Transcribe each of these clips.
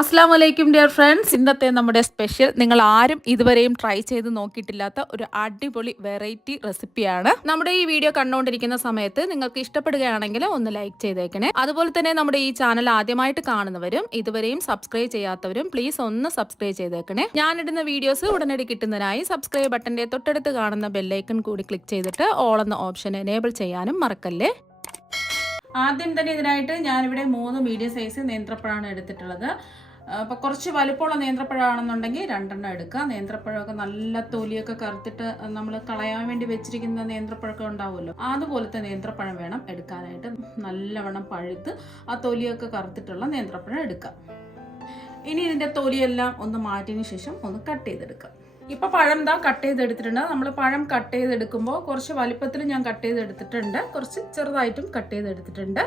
അസ്സാം വലൈക്കും dear friends. ഇന്നത്തെ നമ്മുടെ സ്പെഷ്യൽ നിങ്ങൾ ആരും ഇതുവരെയും ട്രൈ ചെയ്ത് നോക്കിയിട്ടില്ലാത്ത ഒരു അടിപൊളി വെറൈറ്റി റെസിപ്പിയാണ്. നമ്മുടെ ഈ വീഡിയോ കണ്ടുകൊണ്ടിരിക്കുന്ന സമയത്ത് നിങ്ങൾക്ക് ഇഷ്ടപ്പെടുകയാണെങ്കിൽ ഒന്ന് ലൈക്ക് ചെയ്തേക്കണേ. അതുപോലെ തന്നെ നമ്മുടെ ഈ ചാനൽ ആദ്യമായിട്ട് കാണുന്നവരും ഇതുവരെയും സബ്സ്ക്രൈബ് ചെയ്യാത്തവരും പ്ലീസ് ഒന്ന് സബ്സ്ക്രൈബ് ചെയ്തേക്കണേ. ഞാനിടുന്ന വീഡിയോസ് ഉടനടി കിട്ടുന്നതിനായി സബ്സ്ക്രൈബ് ബട്ടന്റെ തൊട്ടടുത്ത് കാണുന്ന ബെല്ലൈക്കൺ കൂടി ക്ലിക്ക് ചെയ്തിട്ട് ഓൾ എന്ന ഓപ്ഷൻ എനേബിൾ ചെയ്യാനും മറക്കല്ലേ. ആദ്യം തന്നെ ഇതിനായിട്ട് ഞാനിവിടെ 3 മീഡിയം സൈസ് നേന്ത്രപ്പഴമാണ് എടുത്തിട്ടുള്ളത്. അപ്പോൾ കുറച്ച് വലുപ്പമുള്ള നേന്ത്രപ്പഴമാണെന്നുണ്ടെങ്കിൽ 2 എണ്ണം എടുക്കുക. നേന്ത്രപ്പഴമൊക്കെ നല്ല തൊലിയൊക്കെ കറുത്തിട്ട് നമ്മൾ കളയാൻ വേണ്ടി വെച്ചിരിക്കുന്ന നേന്ത്രപ്പഴമൊക്കെ ഉണ്ടാവുമല്ലോ, അതുപോലത്തെ നേന്ത്രപ്പഴം വേണം എടുക്കാനായിട്ട്. നല്ലവണ്ണം പഴുത്ത് ആ തൊലിയൊക്കെ കറുത്തിട്ടുള്ള നേന്ത്രപ്പഴം എടുക്കുക. ഇനി ഇതിൻ്റെ തൊലിയെല്ലാം ഒന്ന് മാറ്റിയതിന് ശേഷം ഒന്ന് കട്ട് ചെയ്തെടുക്കുക. ഇപ്പോൾ പഴം കട്ട് ചെയ്തെടുത്തിട്ടുണ്ട്. നമ്മൾ പഴം കട്ട് ചെയ്തെടുക്കുമ്പോൾ കുറച്ച് വലിപ്പത്തിൽ ഞാൻ കട്ട് ചെയ്തെടുത്തിട്ടുണ്ട്, കുറച്ച് ചെറുതായിട്ടും കട്ട് ചെയ്തെടുത്തിട്ടുണ്ട്.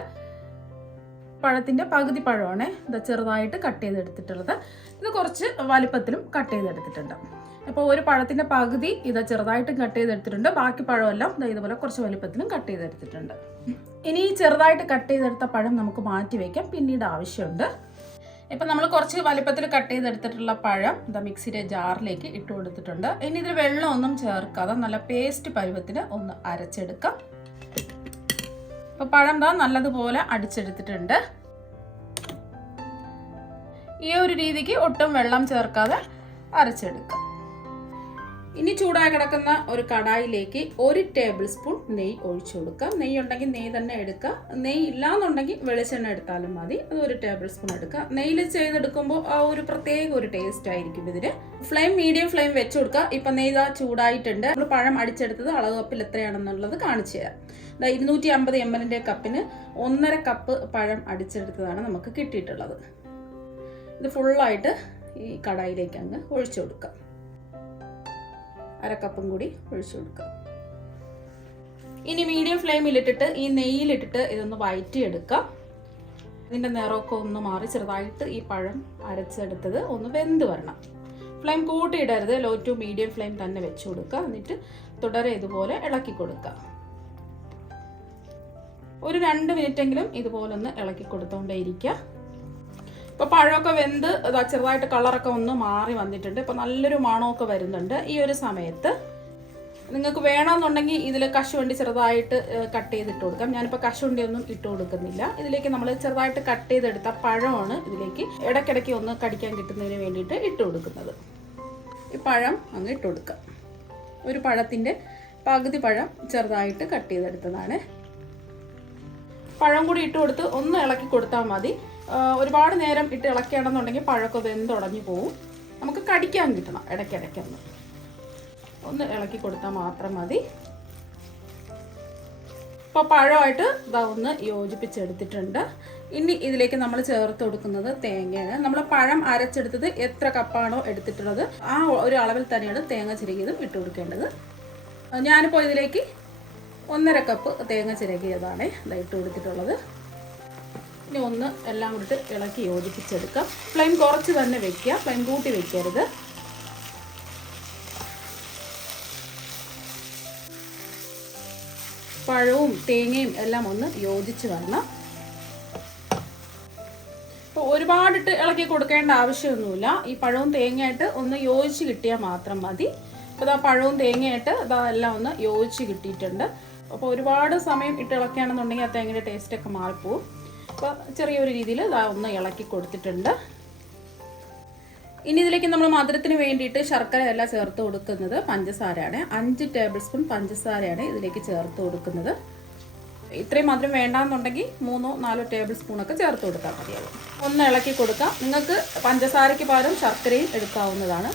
പഴത്തിൻ്റെ പകുതി പഴമാണ് ചെറുതായിട്ട് കട്ട് ചെയ്തെടുത്തിട്ടുള്ളത്. ഇത് കുറച്ച് വലിപ്പത്തിലും കട്ട് ചെയ്തെടുത്തിട്ടുണ്ട്. അപ്പോൾ ഒരു പഴത്തിൻ്റെ പകുതി ചെറുതായിട്ടും കട്ട് ചെയ്തെടുത്തിട്ടുണ്ട്. ബാക്കി പഴമെല്ലാം ഇതുപോലെ കുറച്ച് വലിപ്പത്തിലും കട്ട് ചെയ്തെടുത്തിട്ടുണ്ട്. ഇനി ഈ ചെറുതായിട്ട് കട്ട് ചെയ്തെടുത്ത പഴം നമുക്ക് മാറ്റി വയ്ക്കാം, പിന്നീട് ആവശ്യമുണ്ട്. ഇപ്പം നമ്മൾ കുറച്ച് വലിപ്പത്തിൽ കട്ട് ചെയ്തെടുത്തിട്ടുള്ള പഴം മിക്സിയുടെ ജാറിലേക്ക് ഇട്ട് കൊടുത്തിട്ടുണ്ട്. ഇനി ഇതിൽ വെള്ളമൊന്നും ചേർക്കാതെ നല്ല പേസ്റ്റ് പരുവത്തിന് ഒന്ന് അരച്ചെടുക്കാം. ഇപ്പം പഴം നല്ലതുപോലെ അടിച്ചെടുത്തിട്ടുണ്ട്. ഈ ഒരു രീതിക്ക് ഒട്ടും വെള്ളം ചേർക്കാതെ അരച്ചെടുക്കാം. ഇനി ചൂടായി കിടക്കുന്ന ഒരു കടായിലേക്ക് 1 ടേബിൾ സ്പൂൺ നെയ്യ് ഒഴിച്ചു കൊടുക്കാം. നെയ്യ് ഉണ്ടെങ്കിൽ നെയ്യ് തന്നെ എടുക്കുക, നെയ്യ് ഇല്ലാന്നുണ്ടെങ്കിൽ വെളിച്ചെണ്ണ എടുത്താലും മതി. അത് 1 ടേബിൾ സ്പൂൺ എടുക്കുക. നെയ്യിൽ ചെയ്തെടുക്കുമ്പോൾ ആ ഒരു പ്രത്യേക ഒരു ടേസ്റ്റ് ആയിരിക്കും ഇതിന്. മീഡിയം ഫ്ലെയിം വെച്ച് കൊടുക്കുക. ഇപ്പം നെയ്യ് ചൂടായിട്ടുണ്ട്. നമ്മൾ പഴം അടിച്ചെടുത്തത് അളവ് കപ്പിൽ എത്രയാണെന്നുള്ളത് കാണിച്ചു തരാം. 250 ml കപ്പിന് 1.5 കപ്പ് പഴം അടിച്ചെടുത്തതാണ് നമുക്ക് കിട്ടിയിട്ടുള്ളത്. ഇത് ഫുള്ളായിട്ട് ഈ കടായിലേക്ക് അങ്ങ് ഒഴിച്ചു കൊടുക്കാം. 1/2 കപ്പും കൂടി ഒഴിച്ചു കൊടുക്കുക. ഇനി മീഡിയം ഫ്ലെയിമിലിട്ടിട്ട് ഈ നെയ്യിലിട്ടിട്ട് ഇതൊന്ന് വഴറ്റിയെടുക്കാം. ഇതിൻ്റെ നിറമൊക്കെ ഒന്ന് മാറി ചെറുതായിട്ട് ഈ പഴം അരച്ചെടുത്തത് ഒന്ന് വെന്ത് വരണം. ഫ്ലെയിം കൂട്ടിയിടരുത്, ലോ ടു മീഡിയം ഫ്ലെയിം തന്നെ വെച്ച് കൊടുക്കുക. എന്നിട്ട് തുടരെ ഇതുപോലെ ഇളക്കി കൊടുക്കുക. ഒരു 2 മിനിറ്റെങ്കിലും ഇതുപോലെ ഒന്ന് ഇളക്കി കൊടുത്തോണ്ടേ ഇരിക്കുക. ഇപ്പോൾ പഴമൊക്കെ വെന്ത് ചെറുതായിട്ട് കളറൊക്കെ ഒന്ന് മാറി വന്നിട്ടുണ്ട്. ഇപ്പോൾ നല്ലൊരു മണമൊക്കെ വരുന്നുണ്ട്. ഈ ഒരു സമയത്ത് നിങ്ങൾക്ക് വേണമെന്നുണ്ടെങ്കിൽ ഇതിൽ കശുവണ്ടി ചെറുതായിട്ട് കട്ട് ചെയ്തിട്ട് കൊടുക്കാം. ഞാനിപ്പോൾ കശുവണ്ടി ഒന്നും ഇട്ട് കൊടുക്കുന്നില്ല. ഇതിലേക്ക് നമ്മൾ ചെറുതായിട്ട് കട്ട് ചെയ്തെടുത്ത പഴമാണ് ഇതിലേക്ക് ഇടയ്ക്കിടയ്ക്ക് ഒന്ന് കടിക്കാൻ കിട്ടുന്നതിന് വേണ്ടിയിട്ട് ഇട്ട് കൊടുക്കുന്നത്. ഈ പഴം അങ്ങ് ഇട്ട് കൊടുക്കാം. ഒരു പഴത്തിൻ്റെ പകുതി പഴം ചെറുതായിട്ട് കട്ട് ചെയ്തെടുത്തതാണ്. പഴം കൂടി ഇട്ട് കൊടുത്ത് ഒന്ന് ഇളക്കി കൊടുത്താൽ മതി. ഒരുപാട് നേരം ഇട്ട് ഇളക്കുകയാണെന്നുണ്ടെങ്കിൽ പഴമൊക്കെ വെന്തുടഞ്ഞു പോവും. നമുക്ക് കടിക്കാൻ കിട്ടണം. ഇടയ്ക്കിടയ്ക്കൊന്ന് ഒന്ന് ഇളക്കി കൊടുത്താൽ മാത്രം മതി. ഇപ്പോൾ പഴമായിട്ട് ഒന്ന് യോജിപ്പിച്ചെടുത്തിട്ടുണ്ട്. ഇനി ഇതിലേക്ക് നമ്മൾ ചേർത്ത് കൊടുക്കുന്നത് തേങ്ങയാണ്. നമ്മൾ പഴം അരച്ചെടുത്തത് എത്ര കപ്പാണോ എടുത്തിട്ടുള്ളത് ആ ഒരു അളവിൽ തന്നെയാണ് തേങ്ങ ചിരകിയതും ഇട്ട് കൊടുക്കേണ്ടത്. ഞാനിപ്പോൾ ഇതിലേക്ക് 1.5 കപ്പ് തേങ്ങ ചിരകിയതാണ് ഇട്ട് കൊടുത്തിട്ടുള്ളത്. ഇനി ഒന്ന് എല്ലാം കൂടി ഇളക്കി യോജിപ്പിച്ചെടുക്കാം. ഫ്ലെയിം കുറച്ച് തന്നെ വെക്കുക, ഫ്ലെയിം കൂട്ടി വെക്കരുത്. പഴവും തേങ്ങയും എല്ലാം ഒന്ന് യോജിച്ച് വരണം. ഇപ്പോൾ ഒരുപാടിട്ട് ഇളക്കി കൊടുക്കേണ്ട ആവശ്യമൊന്നുമില്ല. ഈ പഴവും തേങ്ങയായിട്ട് ഒന്ന് യോജിച്ച് കിട്ടിയാൽ മാത്രം മതി. അപ്പോൾ പഴവും തേങ്ങയായിട്ട് എല്ലാം ഒന്ന് യോജിച്ച് കിട്ടിയിട്ടുണ്ട്. അപ്പോൾ ഒരുപാട് സമയം ഇട്ട് ഇളക്കുകയാണെന്നുണ്ടെങ്കിൽ ആ തേങ്ങയുടെ ടേസ്റ്റൊക്കെ മാറിപ്പോവും. അപ്പോൾ ചെറിയൊരു രീതിയിൽ ഒന്ന് ഇളക്കി കൊടുത്തിട്ടുണ്ട്. ഇനി ഇതിലേക്ക് നമ്മൾ മധുരത്തിന് വേണ്ടിയിട്ട് ശർക്കരയല്ല ചേർത്ത് കൊടുക്കുന്നത്, പഞ്ചസാരയാണ്. 5 ടേബിൾ സ്പൂൺ പഞ്ചസാരയാണ് ഇതിലേക്ക് ചേർത്ത് കൊടുക്കുന്നത്. ഇത്രയും മധുരം വേണ്ടാന്നുണ്ടെങ്കിൽ 3-4 ടേബിൾ സ്പൂണൊക്കെ ചേർത്ത് കൊടുത്താൽ മതിയാവും. ഒന്ന് ഇളക്കി കൊടുക്കാം. നിങ്ങൾക്ക് പഞ്ചസാരയ്ക്ക് പകരം ശർക്കരയും എടുക്കാവുന്നതാണ്.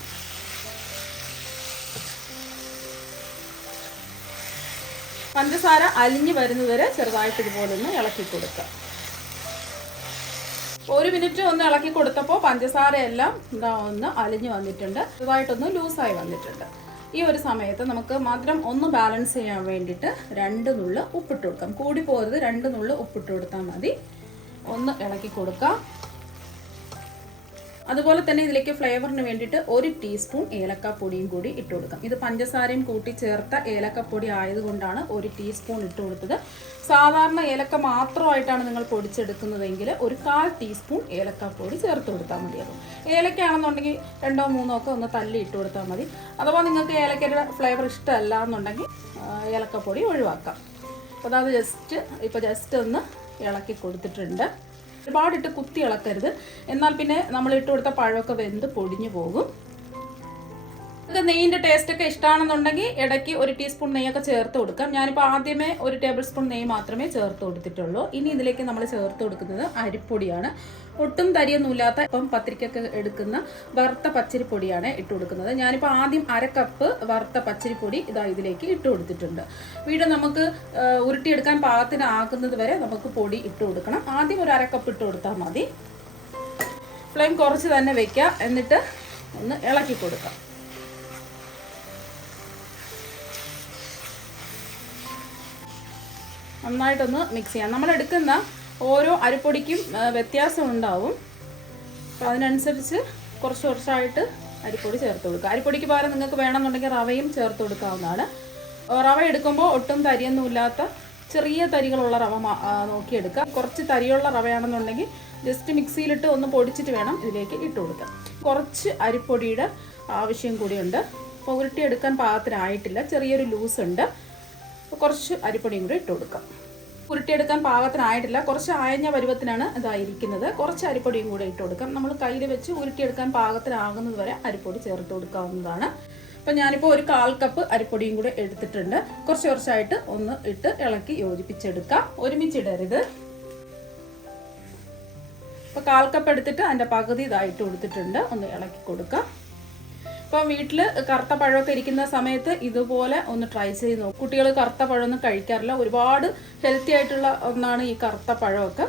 പഞ്ചസാര അലിഞ്ഞു വരുന്നതുവരെ ചെറുതായിട്ട് ഇതുപോലെ ഒന്ന് ഇളക്കി കൊടുക്കാം. 1 മിനിറ്റ് ഒന്ന് ഇളക്കി കൊടുത്തപ്പോൾ പഞ്ചസാരയെല്ലാം ഒന്ന് അലിഞ്ഞു വന്നിട്ടുണ്ട്, ചെറുതായിട്ടൊന്ന് ലൂസായി വന്നിട്ടുണ്ട്. ഈ ഒരു സമയത്ത് നമുക്ക് മധുരം ഒന്ന് ബാലൻസ് ചെയ്യാൻ വേണ്ടിയിട്ട് 2 നുള്ള് ഉപ്പിട്ട് കൊടുക്കാം. കൂടി പോകരുത്, 2 നുള്ള് ഉപ്പിട്ട് കൊടുത്താൽ മതി. ഒന്ന് ഇളക്കി കൊടുക്കാം. അതുപോലെ തന്നെ ഇതിലേക്ക് ഫ്ലേവറിന് വേണ്ടിയിട്ട് 1 ടീസ്പൂൺ ഏലക്കാപ്പൊടിയും കൂടി ഇട്ട് കൊടുക്കാം. ഇത് പഞ്ചസാരയും കൂട്ടി ചേർത്ത ഏലക്കപ്പൊടി ആയതുകൊണ്ടാണ് 1 ടീസ്പൂൺ ഇട്ട് കൊടുത്തത്. സാധാരണ ഏലക്ക മാത്രമായിട്ടാണ് നിങ്ങൾ പൊടിച്ചെടുക്കുന്നതെങ്കിൽ ഒരു 1/4 ടീസ്പൂൺ ഏലക്കാപ്പൊടി ചേർത്ത് കൊടുത്താൽ മതിയാകും. ഏലക്കയാണെന്നുണ്ടെങ്കിൽ 2 3 ഒക്കെ ഒന്ന് തല്ലി ഇട്ട് കൊടുത്താൽ മതി. അഥവാ നിങ്ങൾക്ക് ഏലക്കയുടെ ഫ്ലേവർ ഇഷ്ടമല്ല എന്നുണ്ടെങ്കിൽ ഏലക്കപ്പൊടി ഒഴിവാക്കാം. അപ്പോൾ അത് ജസ്റ്റ് ഒന്ന് ഇളക്കി കൊടുത്തിട്ടുണ്ട്. ഒരുപാടിട്ട് കുത്തി ഇളക്കരുത്, എന്നാൽ പിന്നെ നമ്മൾ ഇട്ട് കൊടുത്ത പഴമൊക്കെ വെന്ത് പൊടിഞ്ഞു പോകും. നിങ്ങൾക്ക് നെയ്യിൻ്റെ ടേസ്റ്റൊക്കെ ഇഷ്ടമാണെന്നുണ്ടെങ്കിൽ ഇടയ്ക്ക് 1 ടീസ്പൂൺ നെയ്യൊക്കെ ചേർത്ത് കൊടുക്കാം. ഞാനിപ്പോൾ ആദ്യമേ 1 ടേബിൾ സ്പൂൺ നെയ്യ് മാത്രമേ ചേർത്ത് കൊടുത്തിട്ടുള്ളൂ. ഇനി ഇതിലേക്ക് നമ്മൾ ചേർത്ത് കൊടുക്കുന്നത് അരിപ്പൊടിയാണ്. ഒട്ടും തരിയൊന്നുമില്ലാത്ത ഇപ്പം പത്തിരിക്കൊക്കെ എടുക്കുന്ന വറുത്ത പച്ചരിപ്പൊടിയാണ് ഇട്ട് കൊടുക്കുന്നത്. ഞാനിപ്പോൾ ആദ്യം 1/2 കപ്പ് വറുത്ത പച്ചരിപ്പൊടി ഇതിലേക്ക് ഇട്ട് കൊടുത്തിട്ടുണ്ട്. വീണ്ടും നമുക്ക് ഉരുട്ടിയെടുക്കാൻ പാകത്തിനാക്കുന്നത് വരെ നമുക്ക് പൊടി ഇട്ട് കൊടുക്കണം. ആദ്യം ഒരു 1/2 കപ്പ് ഇട്ട് കൊടുത്താൽ മതി. ഫ്ലെയിം കുറച്ച് തന്നെ വെക്കുക, എന്നിട്ട് ഒന്ന് ഇളക്കി കൊടുക്കാം. നന്നായിട്ടൊന്ന് മിക്സ് ചെയ്യാം. നമ്മൾ എടുക്കുന്ന ഓരോ അരിപ്പൊടിക്കും വ്യത്യാസം ഉണ്ടാവും. അപ്പോൾ അതിനനുസരിച്ച് കുറച്ചായിട്ട് അരിപ്പൊടി ചേർത്ത് കൊടുക്കുക. അരിപ്പൊടിക്ക് പകരം നിങ്ങൾക്ക് വേണമെന്നുണ്ടെങ്കിൽ റവയും ചേർത്ത് കൊടുക്കാവുന്നതാണ്. റവ എടുക്കുമ്പോൾ ഒട്ടും തരിയൊന്നുമില്ലാത്ത ചെറിയ തരികളുള്ള റവ നോക്കിയെടുക്കുക. കുറച്ച് തരിയുള്ള റവയാണെന്നുണ്ടെങ്കിൽ ജസ്റ്റ് മിക്സിയിലിട്ട് ഒന്ന് പൊടിച്ചിട്ട് വേണം ഇതിലേക്ക് ഇട്ട് കൊടുക്കുക. കുറച്ച് അരിപ്പൊടിയുടെ ആവശ്യം കൂടിയുണ്ട്. അപ്പോൾ ഉരുട്ടിയെടുക്കാൻ പാകത്തിനായിട്ടില്ല, ചെറിയൊരു ലൂസ് ഉണ്ട്. കുറച്ച് അരിപ്പൊടിയും കൂടി ഇട്ട് കൊടുക്കാം. ഉരുട്ടിയെടുക്കാൻ പാകത്തിനായിട്ടില്ല, കുറച്ച് അയഞ്ഞ പരുവത്തിനാണ് ഇതായിരിക്കുന്നത്. കുറച്ച് അരിപ്പൊടിയും കൂടെ ഇട്ട് കൊടുക്കാം. നമ്മൾ കയ്യിൽ വെച്ച് ഉരുട്ടിയെടുക്കാൻ പാകത്തിനാകുന്നത് വരെ അരിപ്പൊടി ചേർത്ത് കൊടുക്കാവുന്നതാണ്. അപ്പം ഞാനിപ്പോൾ ഒരു 1/4 കപ്പ് അരിപ്പൊടിയും കൂടെ എടുത്തിട്ടുണ്ട്. കുറച്ചായിട്ട് ഒന്ന് ഇട്ട് ഇളക്കി യോജിപ്പിച്ചെടുക്കാം. ഒരുമിച്ചിടരുത്. അപ്പോൾ 1/4 കപ്പ് എടുത്തിട്ട് അതിൻ്റെ പകുതി ഇതായിട്ട് കൊടുത്തിട്ടുണ്ട്. ഒന്ന് ഇളക്കി കൊടുക്കാം. ഇപ്പം വീട്ടിൽ കറുത്ത പഴമൊക്കെ ഇരിക്കുന്ന സമയത്ത് ഇതുപോലെ ഒന്ന് ട്രൈ ചെയ്ത് നോക്കും. കുട്ടികൾ കറുത്ത പഴമൊന്നും കഴിക്കാറില്ല. ഒരുപാട് ഹെൽത്തി ആയിട്ടുള്ള ഒന്നാണ് ഈ കറുത്ത പഴമൊക്കെ.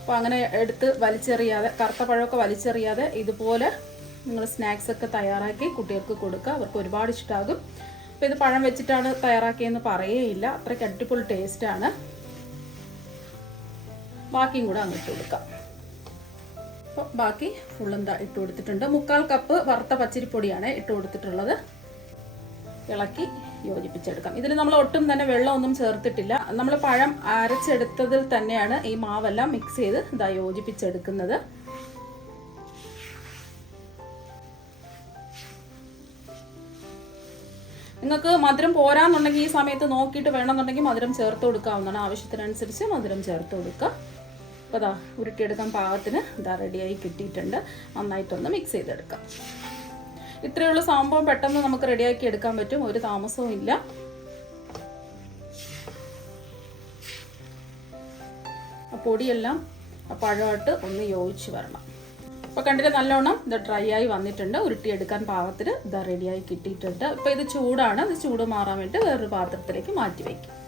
അപ്പോൾ അങ്ങനെ എടുത്ത് കറുത്ത പഴമൊക്കെ വലിച്ചെറിയാതെ ഇതുപോലെ നിങ്ങൾ സ്നാക്സൊക്കെ തയ്യാറാക്കി കുട്ടികൾക്ക് കൊടുക്കുക. അവർക്ക് ഒരുപാട് ഇഷ്ടമാകും. അപ്പോൾ ഇത് പഴം വെച്ചിട്ടാണ് തയ്യാറാക്കിയെന്ന് പറയുകയില്ല, അത്രയ്ക്ക് അടിപൊളി ടേസ്റ്റാണ്. ബാക്കിയും കൂടെ അങ്ങ് ഇട്ട് കൊടുക്കാം. അപ്പോൾ ബാക്കി ഫുള്ളെന്താ ഇട്ട് കൊടുത്തിട്ടുണ്ട്. 1/4 കപ്പ് വറുത്ത പച്ചരിപ്പൊടിയാണ് ഇട്ട് കൊടുത്തിട്ടുള്ളത്. ഇളക്കി യോജിപ്പിച്ചെടുക്കാം. ഇതിൽ നമ്മൾ ഒട്ടും തന്നെ വെള്ളമൊന്നും ചേർത്തിട്ടില്ല. നമ്മൾ പഴം അരച്ചെടുത്തതിൽ തന്നെയാണ് ഈ മാവെല്ലാം മിക്സ് ചെയ്ത് യോജിപ്പിച്ചെടുക്കുന്നത്. നിങ്ങൾക്ക് മധുരം പോരാന്നുണ്ടെങ്കിൽ ഈ സമയത്ത് നോക്കിയിട്ട് വേണമെന്നുണ്ടെങ്കിൽ മധുരം ചേർത്ത് കൊടുക്കാവുന്നതാണ്. ആവശ്യത്തിനനുസരിച്ച് മധുരം ചേർത്ത് കൊടുക്കുക. അപ്പോൾ ഉരുട്ടിയെടുക്കാൻ പാകത്തിന് റെഡിയായി കിട്ടിയിട്ടുണ്ട്. നന്നായിട്ടൊന്ന് മിക്സ് ചെയ്തെടുക്കാം. ഇത്രയുള്ള സംഭവം പെട്ടെന്ന് നമുക്ക് റെഡിയാക്കി എടുക്കാൻ പറ്റും, ഒരു താമസവും ഇല്ല. പൊടിയെല്ലാം പഴമായിട്ട് ഒന്ന് യോജിച്ച് വരണം. അപ്പോൾ കണ്ടിട്ട് നല്ലോണം ഡ്രൈ ആയി വന്നിട്ടുണ്ട്. ഉരുട്ടിയെടുക്കാൻ പാകത്തിന് റെഡിയായി കിട്ടിയിട്ടുണ്ട്. ഇപ്പോൾ ഇത് ചൂടാണ്. ഇത് ചൂട് മാറാൻ വേണ്ടി വേറൊരു പാത്രത്തിലേക്ക് മാറ്റി വയ്ക്കും.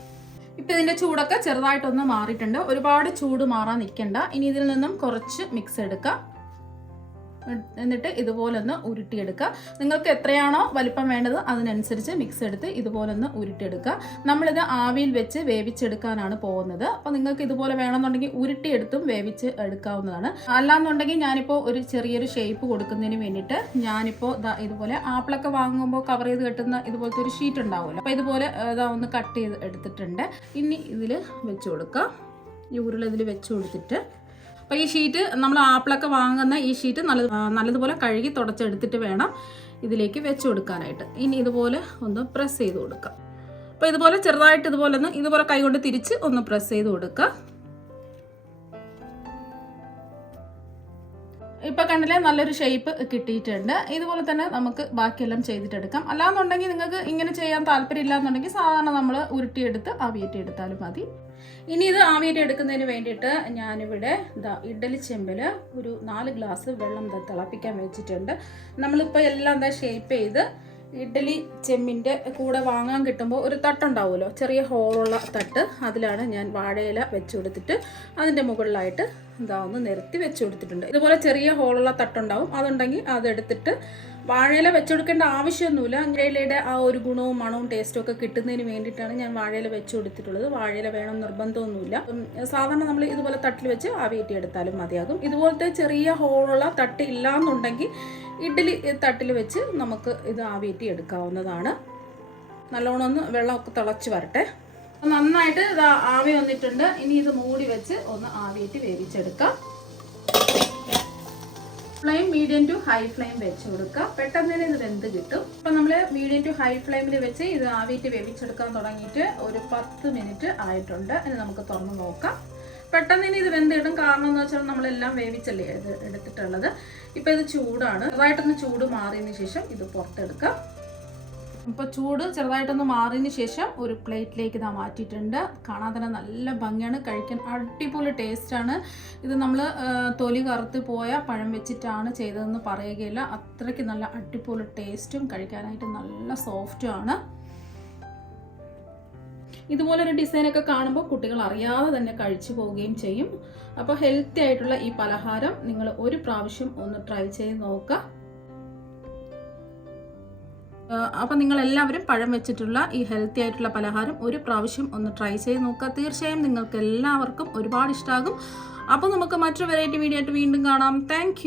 ഇപ്പം ഇതിൻ്റെ ചൂടൊക്കെ ചെറുതായിട്ടൊന്ന് മാറിയിട്ടുണ്ട്. ഒരുപാട് ചൂട് മാറാൻ നിൽക്കണ്ട. ഇനി ഇതിൽ നിന്നും കുറച്ച് മിക്സ് എടുക്കാം. എന്നിട്ട് ഇതുപോലെ ഒന്ന് ഉരുട്ടിയെടുക്കുക. നിങ്ങൾക്ക് എത്രയാണോ വലിപ്പം വേണ്ടത് അതിനനുസരിച്ച് മിക്സ് എടുത്ത് ഇതുപോലെ ഒന്ന് ഉരുട്ടിയെടുക്കുക. നമ്മളിത് ആവിയിൽ വെച്ച് വേവിച്ചെടുക്കാനാണ് പോകുന്നത്. അപ്പോൾ നിങ്ങൾക്ക് ഇതുപോലെ വേണമെന്നുണ്ടെങ്കിൽ ഉരുട്ടിയെടുത്തും വേവിച്ച് എടുക്കാവുന്നതാണ്. അല്ലാന്നുണ്ടെങ്കിൽ ഞാനിപ്പോൾ ഒരു ചെറിയൊരു ഷേപ്പ് കൊടുക്കുന്നതിന് വേണ്ടിയിട്ട് ഞാനിപ്പോൾ ഇതുപോലെ ആപ്പിളൊക്കെ വാങ്ങുമ്പോൾ കവർ ചെയ്ത് കെട്ടുന്ന ഇതുപോലത്തെ ഒരു ഷീറ്റ് ഉണ്ടാവുമല്ലോ, അപ്പോൾ ഇതുപോലെ ഒന്ന് കട്ട് ചെയ്ത് എടുത്തിട്ടുണ്ട്. ഇനി ഇതിൽ വെച്ച് കൊടുക്കുക. ഈ ഉരുള ഇതിൽ വെച്ച് കൊടുത്തിട്ട് അപ്പോൾ ഈ ഷീറ്റ് നമ്മൾ ആപ്പിളൊക്കെ വാങ്ങുന്ന ഈ ഷീറ്റ് നല്ലതുപോലെ കഴുകി തുടച്ചെടുത്തിട്ട് വേണം ഇതിലേക്ക് വെച്ച് കൊടുക്കാനായിട്ട്. ഇനി ഇതുപോലെ ഒന്ന് പ്രസ് ചെയ്ത് കൊടുക്കുക. അപ്പോൾ ഇതുപോലെ ചെറുതായിട്ട് ഇതുപോലെ കൈകൊണ്ട് തിരിച്ച് ഒന്ന് പ്രസ് ചെയ്ത് കൊടുക്കുക. ഇപ്പോൾ കണ്ടില്ലേ, നല്ലൊരു ഷേപ്പ് കിട്ടിയിട്ടുണ്ട്. ഇതുപോലെ തന്നെ നമുക്ക് ബാക്കിയെല്ലാം ചെയ്തിട്ടെടുക്കാം. അല്ലാന്നുണ്ടെങ്കിൽ നിങ്ങൾക്ക് ഇങ്ങനെ ചെയ്യാൻ താല്പര്യമില്ല എന്നുണ്ടെങ്കിൽ സാധാരണ നമ്മൾ ഉരുട്ടിയെടുത്ത് ആവിയേറ്റി എടുത്താലും മതി. ഇനി ഇത് ആവിയേറ്റി എടുക്കുന്നതിന് വേണ്ടിയിട്ട് ഞാനിവിടെ ഇഡ്ഡലി ചെമ്പിൽ ഒരു 4 ഗ്ലാസ് വെള്ളം തിളപ്പിക്കാൻ വെച്ചിട്ടുണ്ട്. നമ്മളിപ്പോൾ എല്ലാം ഷേപ്പ് ചെയ്ത് ഇഡ്ഡലി ചെമ്പിൻ്റെ കൂടെ വാങ്ങാൻ കിട്ടുമ്പോൾ ഒരു തട്ടുണ്ടാവുമല്ലോ, ചെറിയ ഹോളുള്ള തട്ട്, അതിലാണ് ഞാൻ വാഴയില വെച്ച് കൊടുത്തിട്ട് അതിൻ്റെ മുകളിലായിട്ട് ഒന്ന് നിരത്തി വെച്ച് കൊടുത്തിട്ടുണ്ട്. ഇതുപോലെ ചെറിയ ഹോളുള്ള തട്ടുണ്ടാവും, അതുണ്ടെങ്കിൽ അതെടുത്തിട്ട് വാഴയില വെച്ചുകൊടുക്കേണ്ട ആവശ്യമൊന്നുമില്ല. വാഴയിലയുടെ ആ ഒരു ഗുണവും മണവും ടേസ്റ്റും ഒക്കെ കിട്ടുന്നതിന് വേണ്ടിയിട്ടാണ് ഞാൻ വാഴയില വെച്ച് കൊടുത്തിട്ടുള്ളത്. വാഴയില വേണം നിർബന്ധമൊന്നുമില്ല. സാധാരണ നമ്മൾ ഇതുപോലെ തട്ടിൽ വെച്ച് ആവിയേറ്റി എടുത്താലും മതിയാകും. ഇതുപോലത്തെ ചെറിയ ഹോളുള്ള തട്ട് ഇല്ലാന്നുണ്ടെങ്കിൽ ഇഡ്ഡലി തട്ടിൽ വെച്ച് നമുക്ക് ഇത് ആവിയേറ്റി എടുക്കാവുന്നതാണ്. നല്ലോണം ഒന്ന് വെള്ളമൊക്കെ തിളച്ച് വരട്ടെ. നന്നായിട്ട് ഇത് ആവി വന്നിട്ടുണ്ട്. ഇനി ഇത് മൂടി വെച്ച് ഒന്ന് ആവിയേറ്റി വേവിച്ചെടുക്കാം. Flame medium to high flame വെച്ച് കൊടുക്കുക. പെട്ടെന്ന് തന്നെ ഇത് വെന്ത് കിട്ടും. അപ്പം നമ്മൾ മീഡിയം ടു ഹൈ ഫ്ലെയിമിൽ വെച്ച് ഇത് ആവിയിട്ട് വേവിച്ചെടുക്കാൻ തുടങ്ങിയിട്ട് ഒരു 10 മിനിറ്റ് ആയിട്ടുണ്ട്. ഇനി നമുക്ക് തുറന്ന് നോക്കാം. പെട്ടെന്ന് തന്നെ ഇത് വെന്ത് കിട്ടും. കാരണം എന്ന് വെച്ചാൽ നമ്മളെല്ലാം വേവിച്ചല്ലേ ഇത് എടുത്തിട്ടുള്ളത്. ഇപ്പം ഇത് ചൂടാണ്. ചെറുതായിട്ടൊന്ന് ചൂട് മാറിയതിന് ശേഷം ഇത് പുറത്തെടുക്കാം. ഇപ്പോൾ ചൂട് ചെറുതായിട്ടൊന്ന് മാറിയതിന് ശേഷം ഒരു പ്ലേറ്റിലേക്ക് ഇതാ മാറ്റിയിട്ടുണ്ട്. കാണാൻ തന്നെ നല്ല ഭംഗിയാണ്, കഴിക്കാൻ അടിപൊളി ടേസ്റ്റാണ്. ഇത് നമ്മൾ തൊലി കറുത്ത് പോയ പഴം വെച്ചിട്ടാണ് ചെയ്തതെന്ന് പറയുകയില്ല. അത്രയ്ക്ക് നല്ല അടിപൊളി ടേസ്റ്റും കഴിക്കാനായിട്ട് നല്ല സോഫ്റ്റുമാണ്. ഇതുപോലൊരു ഡിസൈനൊക്കെ കാണുമ്പോൾ കുട്ടികൾ അറിയാതെ തന്നെ കഴിച്ചു പോവുകയും ചെയ്യും. അപ്പോൾ ഹെൽത്തി ആയിട്ടുള്ള ഈ പലഹാരം നിങ്ങൾ ഒരു പ്രാവശ്യം ഒന്ന് ട്രൈ ചെയ്ത് നോക്കുക. അപ്പം നിങ്ങളെല്ലാവരും പഴം വെച്ചിട്ടുള്ള ഈ ഹെൽത്തി ആയിട്ടുള്ള പലഹാരം ഒരു പ്രാവശ്യം ഒന്ന് ട്രൈ ചെയ്ത് നോക്കുക. തീർച്ചയായും നിങ്ങൾക്ക് എല്ലാവർക്കും ഒരുപാട് ഇഷ്ടമാകും. അപ്പോൾ നമുക്ക് മറ്റൊരു വെറൈറ്റി വീഡിയോ ആയിട്ട് വീണ്ടും കാണാം. താങ്ക്